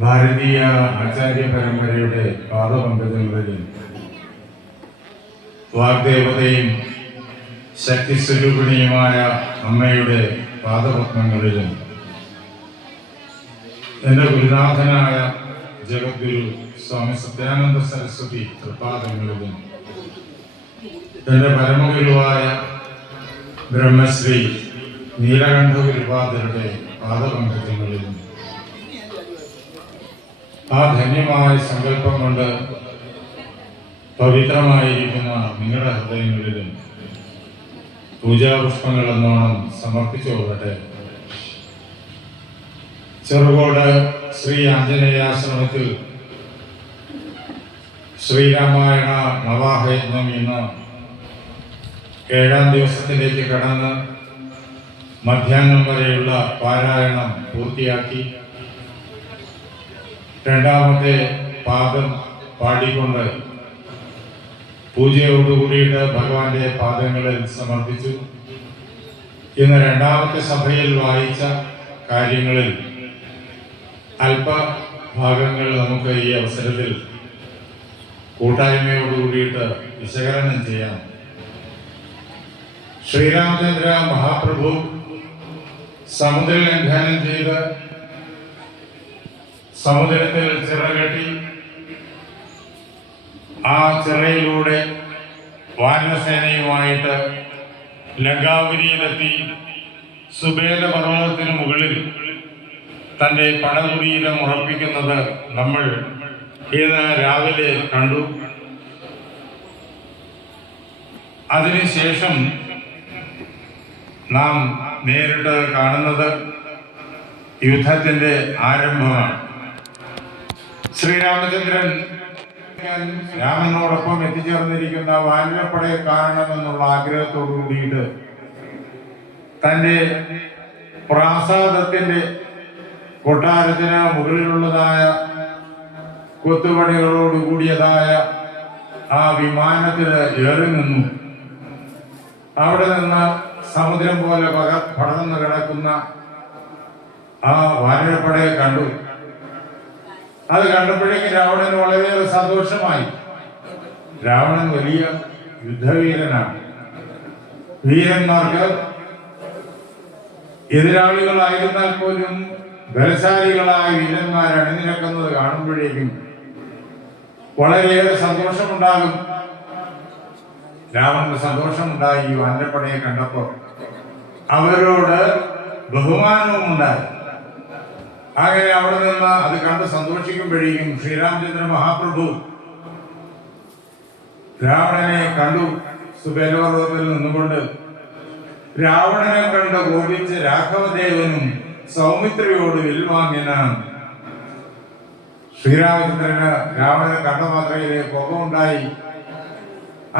ഭാരതീയ ആചാര്യ പരമ്പരയുടെ പാദപങ്കജങ്ങളിൽ വാഗ്ദേവതയും ശക്തിസ്വരൂപിണിയുമായ അമ്മയുടെ പാദപത്മങ്ങളിലും എൻ്റെ ഗുരുനാഥനായ ജഗദ്ഗുരു സ്വാമി സത്യാനന്ദ സരസ്വതി തൃപാദങ്ങളിലും എൻ്റെ പരമഗുരുവായ ബ്രഹ്മശ്രീ നീലകണ്ഠ ഗുരുപാദരുടെ പാദപങ്കജങ്ങളിലും ആ ധന്യമായ സങ്കല്പം കൊണ്ട് പവിത്രമായിരിക്കുന്ന നിങ്ങളുടെ ഹൃദയങ്ങളിലും പൂജാപുഷ്പങ്ങൾ എന്നോണം സമർപ്പിച്ചു കൊള്ളട്ടെ. ചെറുകോട് ശ്രീ ആഞ്ജനേയാശ്രമത്തിൽ ശ്രീരാമായണ നവാഹയജ്ഞം ഇന്ന് 7ാം ദിവസത്തിലേക്ക് കടന്ന് മധ്യാഹ്നം വരെയുള്ള പാരായണം പൂർത്തിയാക്കി. 2ാമത്തെ പാദം പാടിക്കൊണ്ട് പൂജയോടുകൂടിയിട്ട് ഭഗവാന്റെ പാദങ്ങളിൽ സമർപ്പിച്ചു. ഇന്ന് 2ാമത്തെ സഭയിൽ വായിച്ച കാര്യങ്ങളിൽ അല്പഭാഗങ്ങൾ നമുക്ക് ഈ അവസരത്തിൽ കൂട്ടായ്മയോടുകൂടിയിട്ട് വിശകലനം ചെയ്യാം. ശ്രീരാമചന്ദ്ര മഹാപ്രഭു സമുദ്രലംഘനം ചെയ്ത് സമുദ്രത്തിൽ ചിറകെട്ടി ആ ചിറയിലൂടെ വാനരസേനയുമായിട്ട് ലങ്കാപുരിയിലെത്തി സുബേല പർവ്വതത്തിന് മുകളിൽ തൻ്റെ പടകുടീരം ഉറപ്പിക്കുന്നത് നമ്മൾ ഇന്ന് രാവിലെ കണ്ടു. അതിനുശേഷം നാം നേരിട്ട് കാണുന്നത് യുദ്ധത്തിന്റെ ആരംഭമാണ്. ശ്രീരാമചന്ദ്രൻ രാമനോടൊപ്പം എത്തിച്ചേർന്നിരിക്കുന്ന വാനരപ്പടയെ കാണണമെന്നുള്ള ആഗ്രഹത്തോടു കൂടിയിട്ട് തൻ്റെ പ്രാസാദത്തിന്റെ കൊട്ടാരത്തിന് മുകളിലുള്ളതായ കൊത്തുപണികളോട് കൂടിയതായ ആ വിമാനത്തിൽ ഏറി നിന്നു. അവിടെ നിന്ന് സമുദ്രം പോലെ പടർന്നു കിടക്കുന്ന ആ വാനരപ്പടയെ കണ്ടു. അത് കണ്ടപ്പോഴേക്കും രാവണന് വളരെയേറെ സന്തോഷമായി. രാവണൻ വലിയ യുദ്ധവീരനാണ്. വീരന്മാർക്ക് എതിരാളികളായിരുന്നാൽ പോലും ബലശാലികളായ വീരന്മാർ അണിനിരക്കുന്നത് കാണുമ്പോഴേക്കും വളരെയേറെ സന്തോഷമുണ്ടാകും. രാവണന് സന്തോഷമുണ്ടായി ഈ വാനരപ്പടയെ കണ്ടപ്പോൾ. അവരോട് ബഹുമാനവും ഉണ്ടായി. അങ്ങനെ അവിടെ നിന്ന് അത് കണ്ട് സന്തോഷിക്കുമ്പോഴേക്കും ശ്രീരാമചന്ദ്ര മഹാപ്രഭു രാവണനെ കണ്ടു. സുബേലപർവ്വതത്തിൽ നിന്നുകൊണ്ട് രാവണനെ കണ്ട് കോപിച്ച് രാഘവദേവനും സൗമിത്രിയോട് വിൽവാങ്ങിനാണ്. ശ്രീരാമചന്ദ്രന് രാവണനെ കണ്ട മാത്രയിലെ കോപമുണ്ടായി.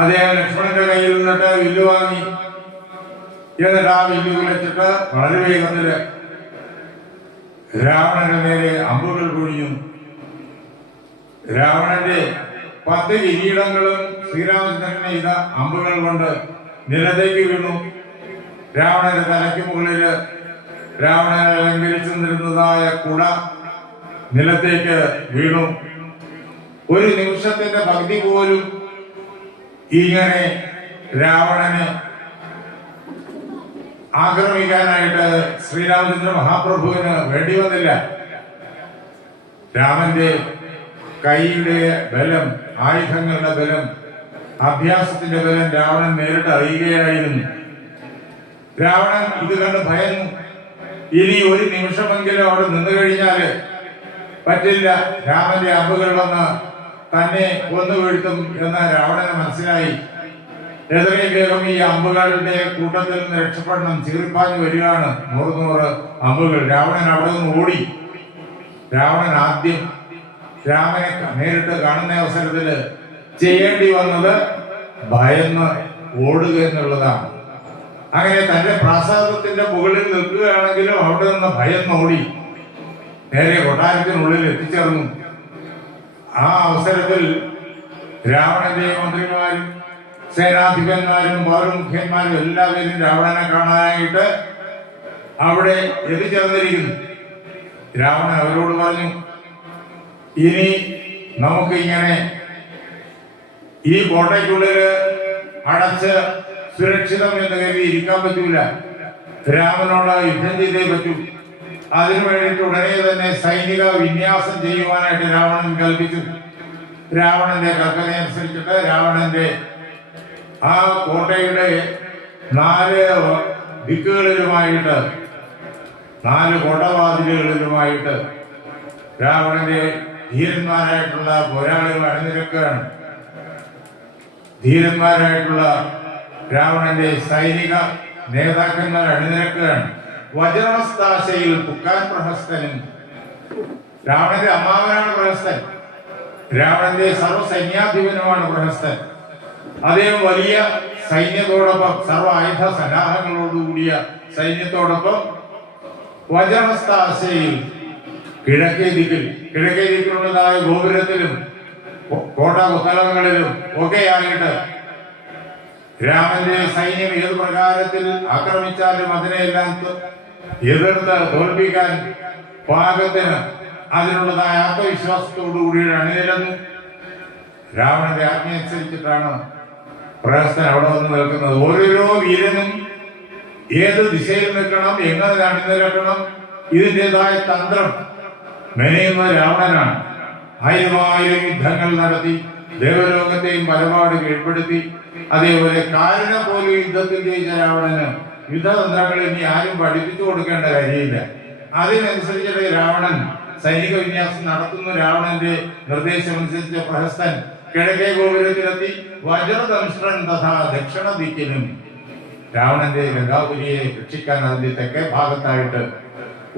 അദ്ദേഹം ലക്ഷ്മണന്റെ കയ്യിൽ നിന്നിട്ട് വില്ല് വാങ്ങി. എന്നിട്ട് ആ വില്ല് കുലച്ചിട്ട് വളരെ വേഗത്തില് രാവണന്റെ നേരെ അമ്പുകൾ പൊഴിഞ്ഞു. രാവണന്റെ 10 കിരീടങ്ങളും ശ്രീരാമചന്ദ്രനെ ചെയ്ത അമ്പുകൾ കൊണ്ട് നിലത്തേക്ക് വീണു. രാവണന്റെ തലയ്ക്ക് മുകളില് രാവണനെ അലങ്കരിച്ചു നിന്നിരുന്നതായ കുട നിലത്തേക്ക് വീണു. ഒരു നിമിഷത്തിന്റെ പകുതി പോലും ഇങ്ങനെ രാവണനെ ആക്രമിക്കാനായിട്ട് ശ്രീരാമചന്ദ്ര മഹാപ്രഭുവിന് വേണ്ടി വന്നില്ല. രാമന്റെ കൈയുടെ ബലം, ആയുധങ്ങളുടെ ബലം, അഭ്യാസത്തിന്റെ ബലം രാവണൻ നേരിട്ട് അറിയുകയായിരുന്നു. രാവണൻ ഇത് കണ്ട് ഭയന്നു. ഇനി ഒരു നിമിഷമെങ്കിലും അവിടെ നിന്നു കഴിഞ്ഞാല് പറ്റില്ല, രാമന്റെ അമ്പുകൾ വന്ന് തന്നെ കൊന്നു വീഴ്ത്തും എന്ന് രാവണന് മനസ്സിലായി. എത്രയും വേഗം ഈ അമ്പുകളുടെ കൂട്ടത്തിൽ നിന്ന് രക്ഷപ്പെടണം. ചീറിപ്പാഞ്ഞു വരികയാണ് 100 അമ്പുകൾ. രാവണൻ അവിടെ നിന്ന് ഓടി. രാവണൻ ആദ്യം രാമനെ നേരിട്ട് കാണുന്ന അവസരത്തില് ചെയ്യേണ്ടി വന്നത് ഭയന്ന് ഓടുക എന്നുള്ളതാണ്. അങ്ങനെ തന്റെ പ്രാസാദത്തിന്റെ മുകളിൽ നിൽക്കുകയാണെങ്കിലും അവിടെ നിന്ന് ഭയന്നോടി നേരെ കൊട്ടാരത്തിനുള്ളിൽ എത്തിച്ചേർന്നു. ആ അവസരത്തിൽ രാവണന്റെ മന്ത്രിമാരും സേനാധിപന്മാരും പൗരമുഖ്യന്മാരും എല്ലാവരും രാവണനെ കാണാനായിട്ട് അവിടെ എത്തിച്ചേർന്നിരിക്കുന്നു. രാവണൻ അവരോട് പറഞ്ഞു, ഇനി നമുക്കിങ്ങനെ ഈ കോട്ടയ്ക്കുള്ളിൽ അടച്ച് സുരക്ഷിതം എന്ന് കരുതി ഇരിക്കാൻ പറ്റൂല. രാമനോട് യുദ്ധം ചെയ്തേ പറ്റൂ. അതിനു വേണ്ടിയിട്ട് ഉടനെ തന്നെ സൈനിക വിന്യാസം ചെയ്യുവാനായിട്ട് രാവണൻ കൽപ്പിച്ചു. രാവണന്റെ കൽപ്പനയനുസരിച്ചിട്ട് രാവണന്റെ ആ കോട്ടയുടെ 4 ദിക്കുകളിലുമായിട്ട് 4 കോട്ടവാതിലുകളിലുമായിട്ട് രാവണന്റെ ധീരന്മാരായിട്ടുള്ള പോരാളികൾ അണിനിരക്കുകയാണ്. ധീരന്മാരായിട്ടുള്ള രാവണന്റെ സൈനിക നേതാക്കന്മാർ അണിനിരക്കുകയാണ്. വജ്രഹസ്താശയിൽ പുക്കാൻ പ്രഹസ്തനും, രാവണന്റെ അമ്മാവനാണ് പ്രഹസ്തൻ. രാവണന്റെ സർവ്വസൈന്യാധിപനുമാണ് പ്രഹസ്തൻ. അദ്ദേഹം വലിയ സൈന്യത്തോടൊപ്പം സർവ്വ ആയുധ സന്നാഹങ്ങളോടുകൂടിയ സൈന്യത്തോടൊപ്പം വജ്രഹസ്താശയിൽ കിഴക്കേ ദിക്കിലുള്ളതായ ഗോപുരത്തിലും കോട്ട കുത്തലങ്ങളിലും ഒക്കെയായിട്ട് രാമന്റെ സൈന്യം ഏത് പ്രകാരത്തിൽ ആക്രമിച്ചാലും അതിനെയെല്ലാം എതിർത്ത് തോൽപ്പിക്കാൻ പാകത്തിന് അതിനുള്ളതായ ആത്മവിശ്വാസത്തോടുകൂടി അണിനിരന്നു. രാവണന്റെ ആജ്ഞയനുസരിച്ചിട്ടാണ് പ്രഹസ്തൻ അവിടെ വന്ന് നിൽക്കുന്നത്. ഓരോരോ വീരനും ഏത് ദിശയിൽ നിൽക്കണം, എങ്ങനെ അണിനിരക്കണം, ഇതിൻ്റെതായ തന്ത്രം മെനയുന്ന രാവണനാണ്. 1000 യുദ്ധങ്ങൾ നടത്തി ദേവലോകത്തെയും പലപാട് കീഴ്പ്പെടുത്തി. അതേപോലെ കാലിനെ പോലും യുദ്ധത്തിൽ ജയിച്ച രാവണന് യുദ്ധതന്ത്രങ്ങൾ ഇനി ആരും പഠിപ്പിച്ചു കൊടുക്കേണ്ട കാര്യമില്ല. അതിനനുസരിച്ചിട്ട് രാവണൻ സൈനിക വിന്യാസം നടത്തുന്നു. രാവണന്റെ നിർദ്ദേശമനുസരിച്ച് പ്രഹസ്തൻ കിഴക്കേ ഗോപുരത്തിലെത്തി. വജ്രദംഷ്ട്രൻ തഥാ ദക്ഷിണ ദിക്കിലും രാവണന്റെ ലങ്കാപുരിയെ രക്ഷിക്കാൻ അതിന്റെ തെക്കേ ഭാഗത്തായിട്ട്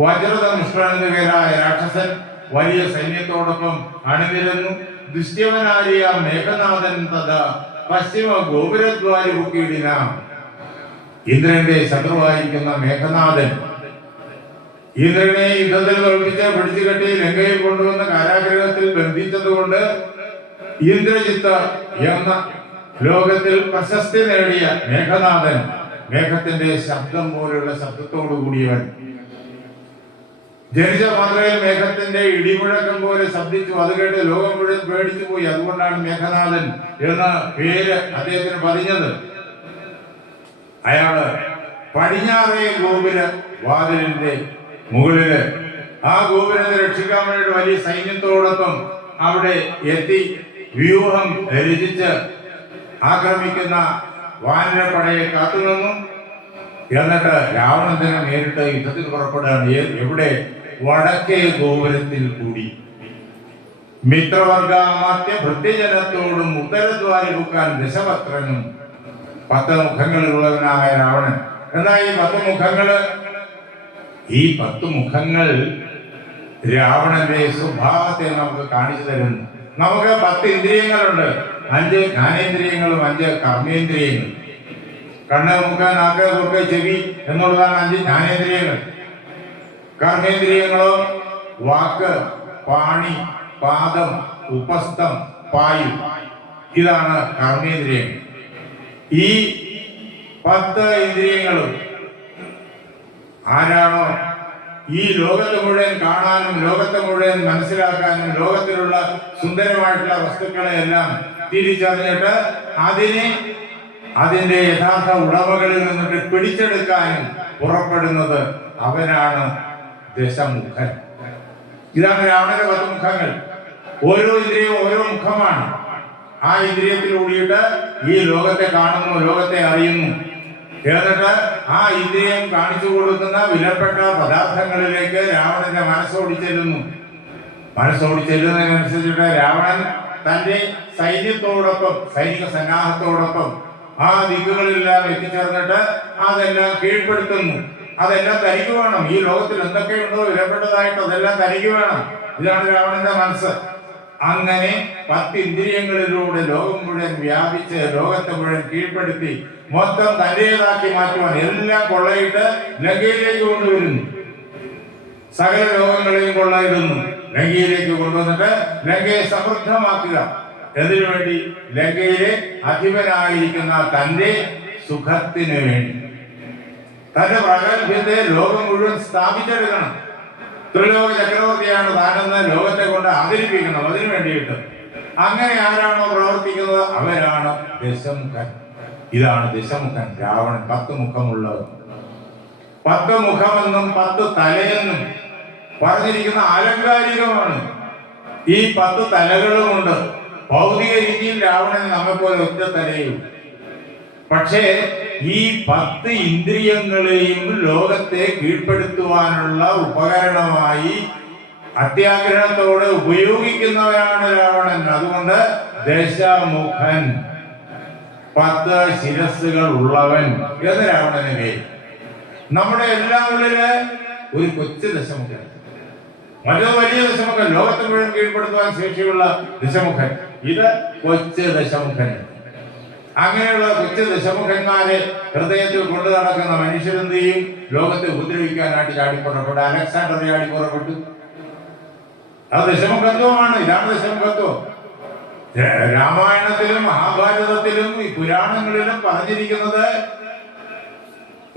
വജ്രദംഷ്ട്രൻ എന്ന പേരായ രാക്ഷസൻ വലിയ സൈന്യത്തോടൊപ്പം അണിനിരന്നു. ദുഷ്യവനാരിയ മേഘനാഥൻ തഥാ പശ്ചിമ ഗോപുരദ്വാരി ബുക്കീടിന, ഇന്ദ്രന്റെ ശത്രുവായിരിക്കുന്ന മേഘനാഥൻ ഇന്ദ്രനെ യുദ്ധത്തിൽ തോൽപ്പിച്ച് പിടിച്ചുകെട്ടി ലങ്കയിൽ കൊണ്ടുവന്ന കാരാഗ്രഹത്തിൽ ബന്ധിച്ചതുകൊണ്ട് ഇന്ദ്രജിത്ത് എന്ന ലോകത്തിൽ പ്രശസ്തി നേടിയ മേഘനാഥൻ, മേഘത്തിന്റെ ശബ്ദം പോലുള്ള ശബ്ദത്തോടു കൂടിയവൻ, ജനിച്ച മാത്രയിൽ മേഘത്തിന്റെ ഇടിമുഴക്കം പോലെ ശബ്ദിച്ചു. അത് കേട്ട് ലോകം മുഴുവൻ പേടിച്ചു പോയി. അതുകൊണ്ടാണ് മേഘനാഥൻ എന്ന പേര് അദ്ദേഹത്തിന് പതിഞ്ഞത്. അയാള് പടിഞ്ഞാറേ ഗോപുര വാതിലിന്റെ മുകളില് ആ ഗോപുരത്തെ രക്ഷിക്കാൻ വേണ്ടി വലിയ സൈന്യത്തോടൊപ്പം അവിടെ എത്തി വ്യൂഹം രചിച്ച് ആക്രമിക്കുന്ന വാനരപ്പടയെ കാത്തുനിന്നു. എന്നിട്ട് രാവണൻ തന്നെ നേരിട്ട് യുദ്ധത്തിന് പുറപ്പെടുകയാണ്. എവിടെ? വടക്കേ ഗോപുരത്തിൽ കൂടി മിത്രവർഗാമാത്യ ഭൃത്യജനത്തോടും ഉത്തരദ്വാരി ബുക്കാൻ ദശപത്രനും, 10 മുഖങ്ങളുള്ളവനായ രാവണൻ. എന്നാൽ ഈ 10 മുഖങ്ങള്, ഈ 10 മുഖങ്ങൾ രാവണന്റെ സ്വഭാവത്തെ നമുക്ക് കാണിച്ചു തരുന്നു. നമുക്ക് 10 ഇന്ദ്രിയങ്ങളുണ്ട്. 5 ജ്ഞാനേന്ദ്രിയങ്ങളും 5 കർമ്മേന്ദ്രിയങ്ങളും. കണ്ണ്, മൂക്ക്, നാക്ക്, തൊക്ക്, ചെവി എന്നുള്ളതാണ് 5 ജ്ഞാനേന്ദ്രിയങ്ങൾ. കർമ്മേന്ദ്രിയങ്ങളോ വാക്ക്, പാണി, പാദം, ഉപസ്ഥം, പായു, ഇതാണ് കർമ്മേന്ദ്രിയങ്ങൾ. ഈ 10 ഇന്ദ്രിയങ്ങളും ആരാണോ ഈ ലോകത്ത് മുഴുവൻ കാണാനും ലോകത്തെ മുഴുവൻ മനസ്സിലാക്കാനും ലോകത്തിലുള്ള സുന്ദരമായിട്ടുള്ള വസ്തുക്കളെ എല്ലാം തിരിച്ചറിഞ്ഞിട്ട് അതിന്റെ യഥാർത്ഥ ഉടമകളിൽ നിന്നിട്ട് പിടിച്ചെടുക്കാനും പുറപ്പെടുന്നത് അവനാണ് ദശമുഖൻ. ഇതാണ് രാവണന്റെ 10 മുഖങ്ങൾ. ഓരോ ഇന്ദ്രിയവും ഓരോ മുഖമാണ്. ആ ഇന്ദ്രിയത്തിലൂടിയിട്ട് ഈ ലോകത്തെ കാണുന്നു, ലോകത്തെ അറിയുന്നു. എന്നിട്ട് ആ ഇന്ദ്രിയം കാണിച്ചു കൊടുക്കുന്ന വിലപ്പെട്ട പദാർത്ഥങ്ങളിലേക്ക് രാവണന്റെ മനസ്സോടിച്ചെല്ലുന്നു. മനസ്സോടിച്ചെല്ലുന്നതിനനുസരിച്ചിട്ട് രാവണൻ തന്റെ സൈന്യത്തോടൊപ്പം, സൈനിക സന്നാഹത്തോടൊപ്പം ആ ദിക്കുകളിലെല്ലാം എത്തിച്ചേർന്നിട്ട് അതെല്ലാം കീഴ്പ്പെടുത്തുന്നു. അതെല്ലാം തനിക്ക് വേണം. ഈ ലോകത്തിൽ എന്തൊക്കെയുണ്ടോ വിലപ്പെട്ടതായിട്ട് അതെല്ലാം തനിക്ക് വേണം. ഇതാണ് രാവണന്റെ മനസ്സ്. അങ്ങനെ 10 ഇന്ദ്രിയങ്ങളിലൂടെ ലോകം മുഴുവൻ വ്യാപിച്ച് ലോകത്തെ മുഴുവൻ കീഴ്പ്പെടുത്തി മൊത്തം തന്റേതാക്കി മാറ്റുവാൻ എല്ലാം കൊള്ളയിട്ട് ലങ്കയിലേക്ക് കൊണ്ടുവരുന്നു. സകല ലോകങ്ങളെയും കൊള്ളയിടുന്നു. ലങ്കയിലേക്ക് കൊണ്ടുവന്നിട്ട് ലങ്കയെ സമൃദ്ധമാക്കുക. എന്തിനു വേണ്ടി? ലങ്കയിലെ അധിപനായിരിക്കുന്ന തന്റെ സുഖത്തിന് വേണ്ടി. തന്റെ പ്രാഗൽഭ്യത്തെ ലോകം മുഴുവൻ സ്ഥാപിച്ചെടുക്കണം. ത്രിലോക ചക്രവർത്തിയാണ് താനെന്ന് ലോകത്തെ കൊണ്ട് നശിപ്പിക്കണം അതിനു വേണ്ടിയിട്ട്. അങ്ങനെ ആരാണോ പ്രവർത്തിക്കുന്നത് അവരാണ് ദശമുഖൻ. ഇതാണ് ദശമുഖൻ രാവണൻ. 10 മുഖമുള്ളത്. 10 മുഖമെന്നും 10 തലയെന്നും പറഞ്ഞിരിക്കുന്ന ആലങ്കാരികമാണ്. ഈ 10 തലകളുമുണ്ട്. ഭൗതിക രീതിയിൽ രാവണൻ നമ്മെപ്പോലെ ഒറ്റ തലയും. പക്ഷേ ഈ 10 ഇന്ദ്രിയങ്ങളെയും ലോകത്തെ കീഴ്പ്പെടുത്തുവാനുള്ള ഉപകരണമായി അത്യാഗ്രഹത്തോടെ ഉപയോഗിക്കുന്നവരാണ് രാവണൻ. അതുകൊണ്ട് ദശമുഖൻ, 10 ശിരസ്സുകൾ ഉള്ളവൻ എന്ന് രാവണന് പേര്. നമ്മുടെ എല്ലാ ഉള്ളില് ഒരു കൊച്ചു ദശമുഖൻ, മറ്റൊരു വലിയ ദശമുഖൻ, ലോകത്തെ മുഴുവൻ കീഴ്പ്പെടുത്തുവാൻ ശേഷിയുള്ള ദശമുഖൻ. ഇത് കൊച്ചു ദശമുഖൻ. അങ്ങനെയുള്ള കൊച്ചു ദശമുഖന്മാരെ ഹൃദയത്തിൽ കൊണ്ടു നടക്കുന്ന മനുഷ്യരെന്ത് ചെയ്യും? ലോകത്തെ ഉപദ്രവിക്കാനായിട്ട് ചാടിപ്പുറപ്പെട്ടു. അലക്സാണ്ടർ ചാടിപ്പുറപ്പെട്ടു. അത് ദശമുഖത്വമാണ്. ഇതാണ് ദശമുഖത്വം. രാമായണത്തിലും മഹാഭാരതത്തിലും ഈ പുരാണങ്ങളിലും പറഞ്ഞിരിക്കുന്നത്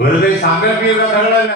വെറുതെ സാങ്കല്പിക കഥകളല്ല.